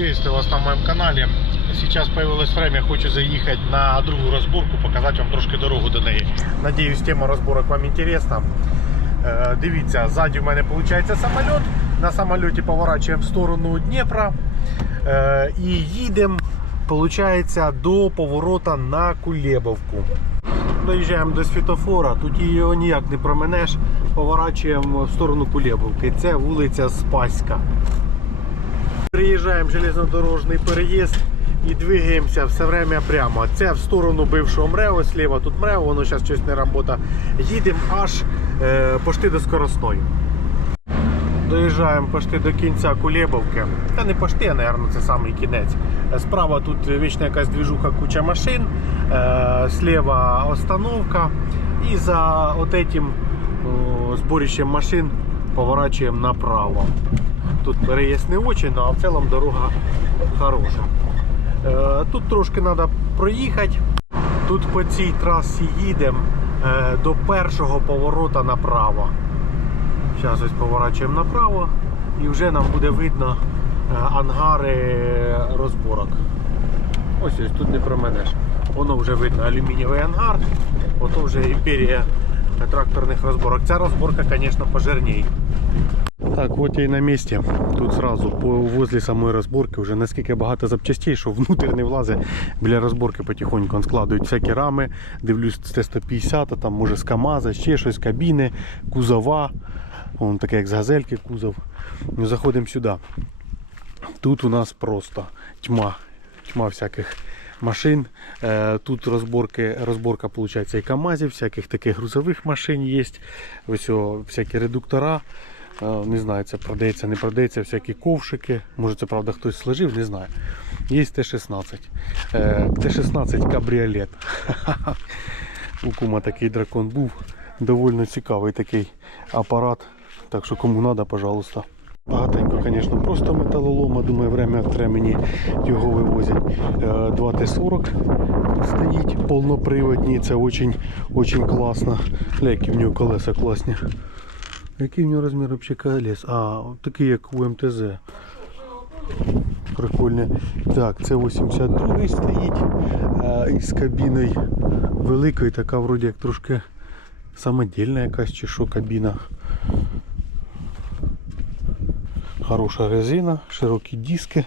Приветствую вас на моем канале. Сейчас появилось время, хочу заехать на другую разборку, показать вам трошки дорогу до неї. Надіюсь, тема розборок вам інтересна. Е, Дивіться, ззаді в мене виходить самоліт. На самоліті поворачуємо в сторону Дніпра і їдемо, до поворота на Кулебовку. Доїжджаємо до світофора, тут його ніяк не променеш, поворачуємо в сторону Кулебовки. Це вулиця Спаська. Приїжджаємо железнодорожний переїзд і двигаємося все время прямо. Це в сторону бившого МРЕО, сліва тут МРЕО, воно зараз щось не робота. Їдемо аж е, пошти до скоростної. Доїжджаємо пошти до кінця Кулебовки. Та не пошти, а, мабуть, це самий кінець. Е, Справа тут вічна якась двіжуха, куча машин, е, сліва остановка. І за от этим о, зборищем машин поворачуємо направо. Тут переїзд не очень, ну, а в цілому дорога хороша. Е, Тут трошки треба проїхати. Тут по цій трасі їдемо е, до першого поворота направо. Зараз ось поворачуємо направо і вже нам буде видно е, ангари розборок. Ось ось тут не променеш. Воно вже видно алюмінієвий ангар, ото вже імперія тракторних розборок. Ця розборка, звісно, пожирній. Так, от я і на місці. Тут сразу по возле самої розборки вже наскільки багато запчастей, що внутрь не влазить. Біля розборки потихоньку складують всякі рами. Дивлюсь, Т-150, там може з КАМАЗа, ще щось, кабіни, кузова. Вон таке як з газельки кузов. Ну, Заходимо сюди. Тут у нас просто тьма. Тьма всяких машин. Е, Тут розборки, розборка виходить, і КАМАЗів, всяких таких грузових машин є. Ось всякі редуктора. Е, Не знаю, це продається, не продається, всякі ковшики. Може це правда хтось сложив, не знаю. Є Т-16. Е, Т-16 кабріолет. У кума такий дракон був. Довольно цікавий такий апарат. Так що кому треба, пожалуйста. Багатенько, звісно, просто металолома. Думаю, время від времени його вивозять. Е, 2Т40 стоїть повноприводні. Це очень класно. Гля, які в нього колеса класні. Який в нього розмір взагалі колес? А, такий як у МТЗ. Прикольно. Так, це 82 стоїть. А, із кабіною великою, така вроді як трошки самодільна якась чи що кабіна. Хороша резина, широкі диски,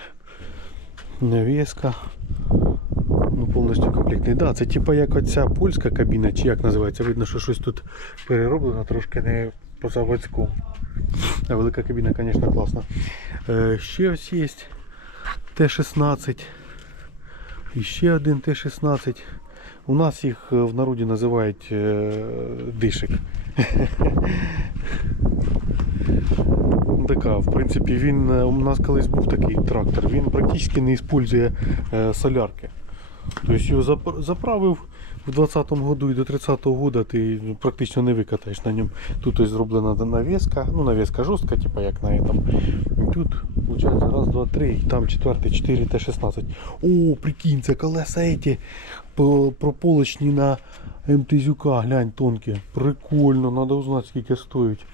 навіска. Ну, повністю комплектний. Да, це типа як оця польська кабіна, чи як називається. Видно, що щось тут перероблено, трошки не по заводську. Велика кабіна, звісно, класна. Е, ще ось є Т-16. І ще один Т-16. У нас їх е, в народі називають е, дишик. Така, в принципі, він у нас колись був такий трактор, він практично не використовує солярки. Тобто його заправив в 20-му году і до 30-го года ти ну, практично не викатаєш на ньому. Тут ось зроблена навіска, ну навіска жорстка, типу як на этом. Тут, виходить, раз, два, три, там четвертий, 4 Т-16. О, прикинь, це колеса эти прополочні на МТЗюка, глянь, тонкі. Прикольно, треба узнати, скільки стоїть.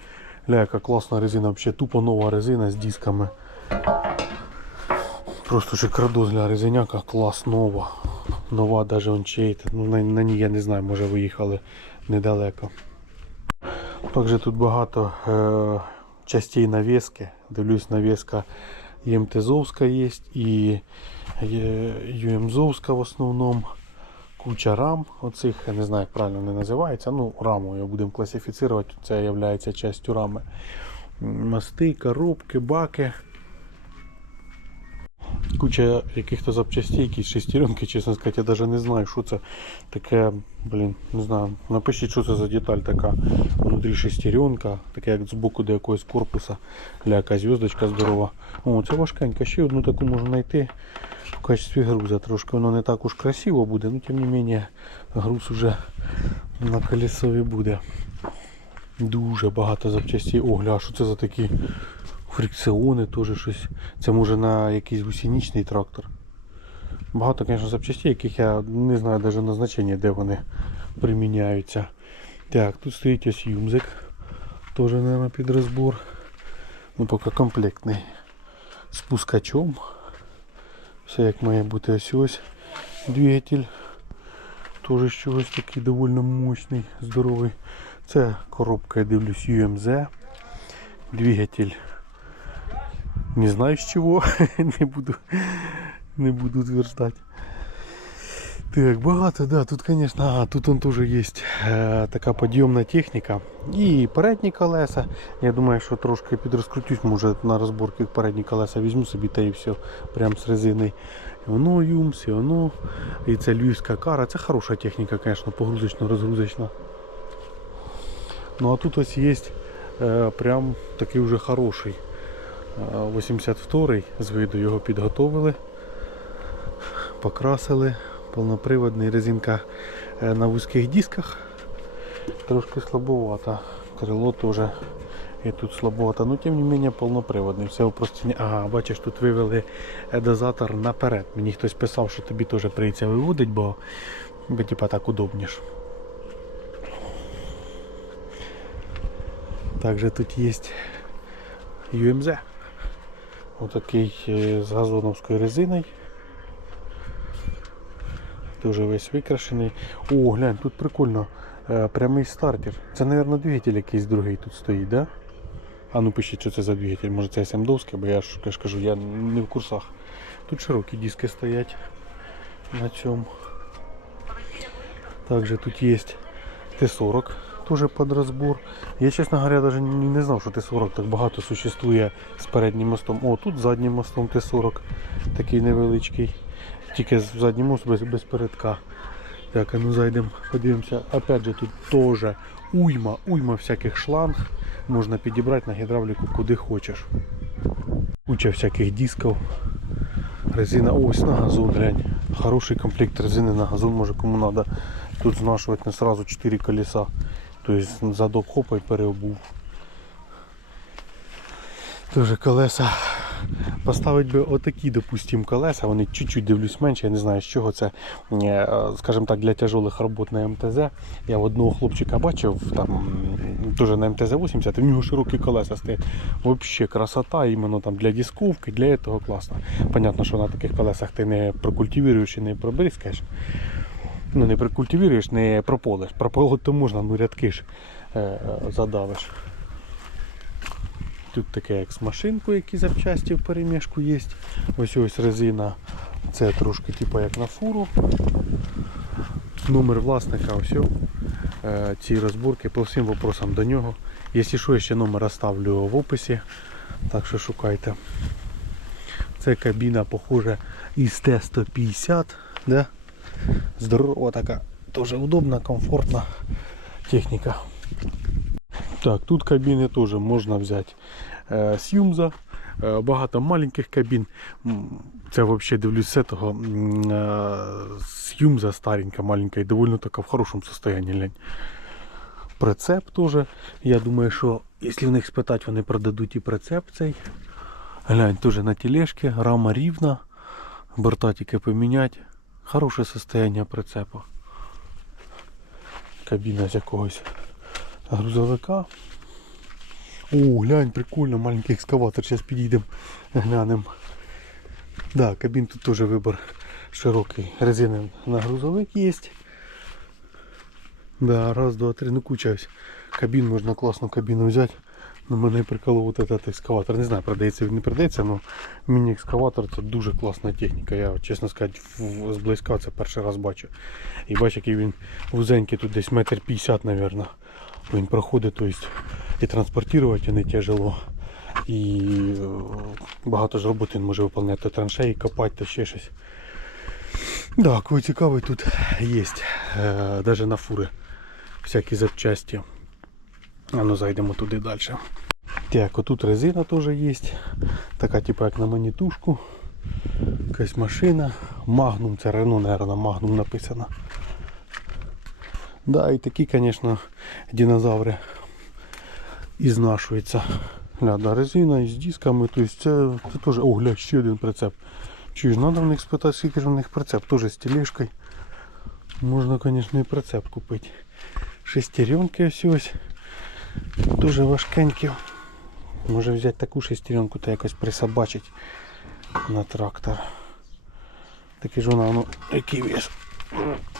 Гля, яка класна резина, взагалі тупо нова резина з дисками. Просто шикардос для резиняка, клас нова. Нова даже он чейта. Ну, на, на ній я не знаю, може виїхали недалеко. Також тут багато е, частей навіски. Дивлюсь, навіска ЄМТЗовська є і є ЮМЗовська в основному. Куча рам оцих, я не знаю, як правильно вони називаються. Ну, раму будемо класифікувати. Це є частю рами. М, Мости, коробки, баки. Куча яких-то запчастей, якісь шестеренки, чесно сказати, я навіть не знаю, що це таке, блін, не знаю. Напишіть, що це за деталь така. Внутрі шестеренка, таке як збоку до якогось корпуса. Ля, якась зв'язочка здорова. О, це важкенька. Ще одну таку можна знайти в качестві груза. Трошки воно не так уж красиво буде, ну тим не менше груз уже на колесові буде. Дуже багато запчастей. О, гля, що це за такі фрикціони, теж щось. Це може на якийсь гусеничний трактор. Багато, звісно, запчастей, яких я не знаю навіть назначення, де вони приміняються. Так, тут стоїть ось юмзик. Теж, мабуть, під розбор. Ну, поки комплектний. З пускачом. Все як має бути ось ось двигатель. Теж чогось такий доволі мощний, здоровий. Це коробка, я дивлюсь, UMZ. Двигатель. Не знаю з чого. не буду, не буду утверждати. Так, багато, да, тут, конечно, ага, тут он тоже есть е, така підйомна техніка. І передні колеса. Я думаю, що трошки підрозкрутюсь, може на розборки передні колеса візьму собі та і все, прям з резини. І воно юмс, і воно. І це львівська кара. Це хороша техніка, звісно, погрузочно-розгрузочна. Ну а тут ось є е, прям такий вже хороший. Е, 82-й з виду його підготовили, покрасили. Повноприводний резинка е, на вузьких дисках. Трошки слабовато. Крило теж і тут слабовато. Ну тим не менее повноприводний. Все просто не... Ага, бачиш, тут вивели дозатор наперед. Мені хтось писав, що тобі теж прийдеться виводить, бо, бо типа так удобніше. Также тут є UMZ. Отакий е, з газоновською резиною. Дуже весь викрашений. О, глянь, тут прикольно. Е, прямий стартер. Це, мабуть, двигатель якийсь другий тут стоїть, да? А ну пишіть, що це за двигатель. Може це СМДовський, бо я ж, я ж кажу, я не в курсах. Тут широкі диски стоять на цьому. Также тут є Т-40, теж під розбор. Я, чесно говоря, даже не не знав, що Т-40 так багато существує з переднім мостом. О, тут заднім мостом Т-40, такий невеличкий. Тільки заднім мостом без, без передка. Так, а ну зайдемо, подивимося. Опять же, тут теж уйма, уйма всяких шланг. Можна підібрати на гідравліку куди хочеш. Куча всяких дисків. Резина ось на газон, глянь. Хороший комплект резини на газон, може кому треба. Тут знашувати не сразу 4 колеса. Тобто задок хопа і переобув. Тоже колеса. Поставити би отакі, допустим, колеса, вони чуть-чуть дивлюсь менше, я не знаю з чого це, е, скажімо так, для тяжелих робот на МТЗ. Я одного хлопчика бачив, там теж на МТЗ 80, і в нього широкі колеса стоять. Взагалі красота, іменно там для дисковки, для цього класно. Понятно, що на таких колесах ти не прокультивіруєш і не пробризкаєш. Ну не прикультивіруєш, не прополиш. Прополоть то можна, ну рядки ж е, е, задавиш. Тут таке як з машинкою, які запчасті в перемішку є. Ось ось резина. Це трошки типу як на фуру. Номер власника, ось. Е, Ці розборки по всім вопросам до нього. Якщо що, я ще номер оставлю в описі. Так що шукайте. Це кабіна, похоже, із Т-150. Да? Здорова така, теж удобна, комфортна техніка. Так, тут кабіни теж можна взяти з Юмза. Е, багато маленьких кабін. М, Це взагалі дивлюсь з того з Юмза старенька, маленька і доволі в хорошому состоянии. Глянь. Прицеп теж. Я думаю, що якщо в них спитати, вони продадуть і прицеп цей. Глянь, теж на тележці, рама рівна, борта тільки поміняти. Хороше состояние прицепа. Кабіна з якогось грузовика. О, глянь, прикольно, маленький екскаватор. Зараз підійдемо, глянемо. Да, кабін тут теж вибор широкий. Резини на грузовик є. Да, раз, два, три, ну куча. Кабін можна класну кабіну взяти. Ну, мене приколов вот этот екскаватор. Не знаю, продається він не продається, але міні-екскаватор це дуже класна техніка. Я, чесно сказати, зблизька це перший раз бачу. І бачу, який він вузенький, тут десь метр п'ятдесят, мабуть. Він проходить, тобто і транспортувати не тяжело. І е, багато ж роботи він може виконувати, траншеї копати, то ще щось. Да, кого цікавий тут є. Е, навіть на фури всякі запчасті. А ну зайдемо туди далі. Так, отут резина теж є. Така типу як на манітушку. Якась машина. Магнум, це Рено, наверное, Магнум написано. Да, і такі, звісно, динозаври ізнашуються. Гляда, резина із дисками, тобто це, це теж, о, гля, ще один прицеп. Ж треба в них спитати, скільки ж в них прицеп, теж з тележкою. Можна, звісно, і прицеп купити. Шестеренки ось ось. Дуже важкенькі. Може взяти таку шестеренку та якось присобачити на трактор. Такий ж вона, ну, який вес.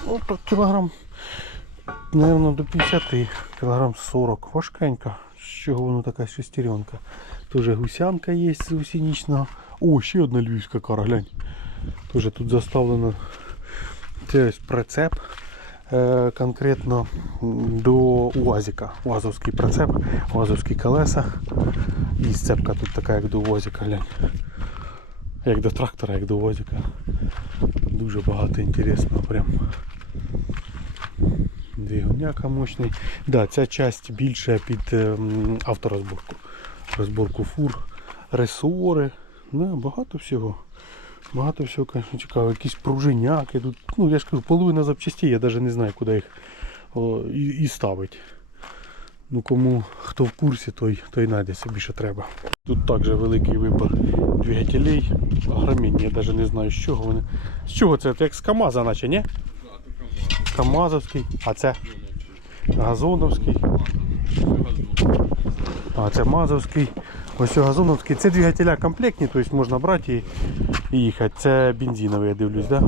Ну, кілограм, мабуть, до 50, кілограм 40. Важкенька. З чого воно така шестеренка. Тоже гусянка є з гусінічного. О, ще одна львівська кара, глянь. Тоже тут заставлено це ось прицеп. Е, Конкретно до УАЗика. УАЗовський прицеп, УАЗовські колеса. І сцепка тут така, як до УАЗика, глянь. Як до трактора, як до УАЗика. Дуже багато інтересного прям. Двигуняка мощний. Да, ця часть більше під ем, авторозборку. Розборку фур, ресори. Да, багато всього. Багато всього, звісно, цікаво. Якісь пружиняки. Тут, ну, я ж кажу, половина запчастей, я навіть не знаю, куди їх о, і, і ставить. Ну кому хто в курсі, той, той знайде собі, треба. Тут також великий вибір двигателей. Огроменні, я навіть не знаю з чого вони. З чого? Це як з КАМАЗа, наче, ні? КАМАЗовський, а це Газоновський. А це Мазовський. Ось Газоновський. Це двигателя комплектні, тобто можна брати і, і їхати. Це бензиновий, я дивлюсь, да?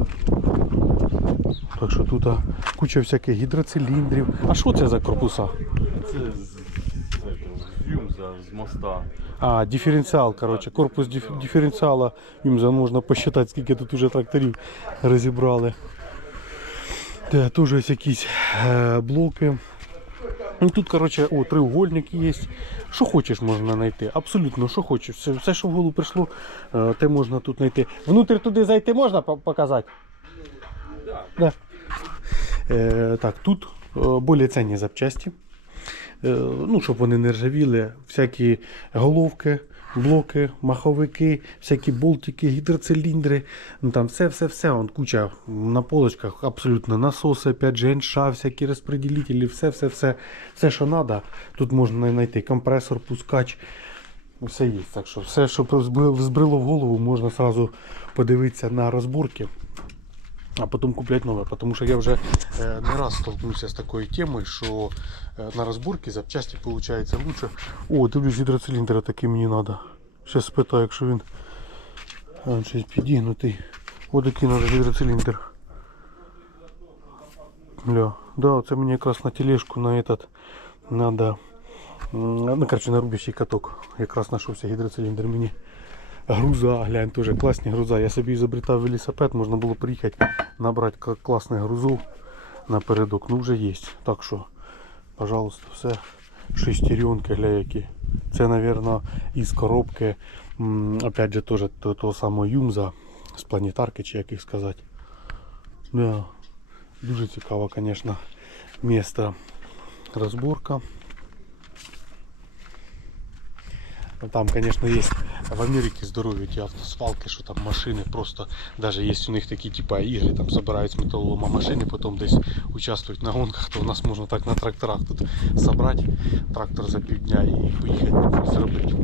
Так що тут а, куча всяких гідроциліндрів. А що це за корпуса? Це Юмза, з моста. А, диференціал, коротше, корпус диф- диференціала. Їм можна посчитати, скільки тут уже тракторів розібрали. Де, теж якісь е, блоки. Ну тут, короче, о, треугольник є. Що хочеш можна знайти. Абсолютно, що хочеш. Все, все що в голову прийшло, е, те можна тут знайти. Внутрі туди зайти можна показати? Да. Е, так, тут е, більш цінні запчасті. Е, ну, щоб вони не ржавіли, всякі головки, блоки, маховики, всякі болтики, гідроциліндри, ну там все, все, все, он куча на полочках, абсолютно насоси, опять же, НШ, всякі розпределителі, все, все, що треба, тут можна знайти компресор, пускач. Все є. Так що все, що збрило в голову, можна сразу подивитися на розборки а потім купляти нове. Тому що я вже е, не раз столкнувся з такою темою, що е, на розборці запчасті виходить лучше. О, дивлюсь, гідроциліндр такий мені треба. Зараз спитаю, якщо він а, щось підігнутий. Ось такий треба гідроциліндр. Бля, да, це мені якраз на тележку на этот надо. Ну, короче, на рубящий каток. Якраз знайшовся гідроциліндр мені. Груза, глянь, теж класні груза. Я собі ізобретав велосипед, можна було приїхати, набрати класних грузов напередок. Ну вже є. Так що, пожалуйста, все. Шестеренки, гля які. Це, мабуть, із коробки. Опять же, теж того, того самого Юмза з планетарки, чи як їх сказати. Да. Дуже цікаво, звісно, місто розборка. Ну, Там, конечно, есть в Америке здоровые эти автосвалки, что там машины просто, даже есть у них такие типа игры, там собирают с металлолома машины, потом десь участвують на гонках, то у нас можна так на тракторах тут собрать трактор за півдня і поїхати зробити.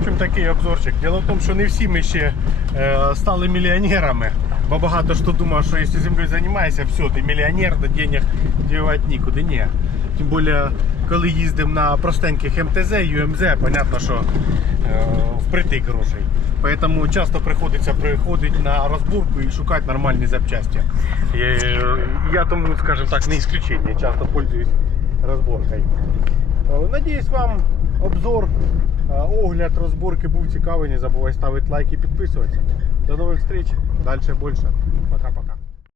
В чому такий обзорчик? Діло в тому, що не всі ми ще е, стали мільйонерами. Бо багато хто думав, що якщо землею займаєшся, все, ти мільйонер, до денег дівати нікуди. Ні. Тим більше, коли їздимо на простеньких МТЗ, ЮМЗ, понятно, що е, впритик грошей. Поэтому часто приходиться приходити на розборку і шукати нормальні запчасті. Е, Я тому, скажімо так, не исключение. Часто пользуюсь розборкою. Е, Надіюсь, вам обзор, огляд розборки був цікавий. Не забувай ставити лайки і підписуватися. До нових зустріч. Далі більше. Пока-пока.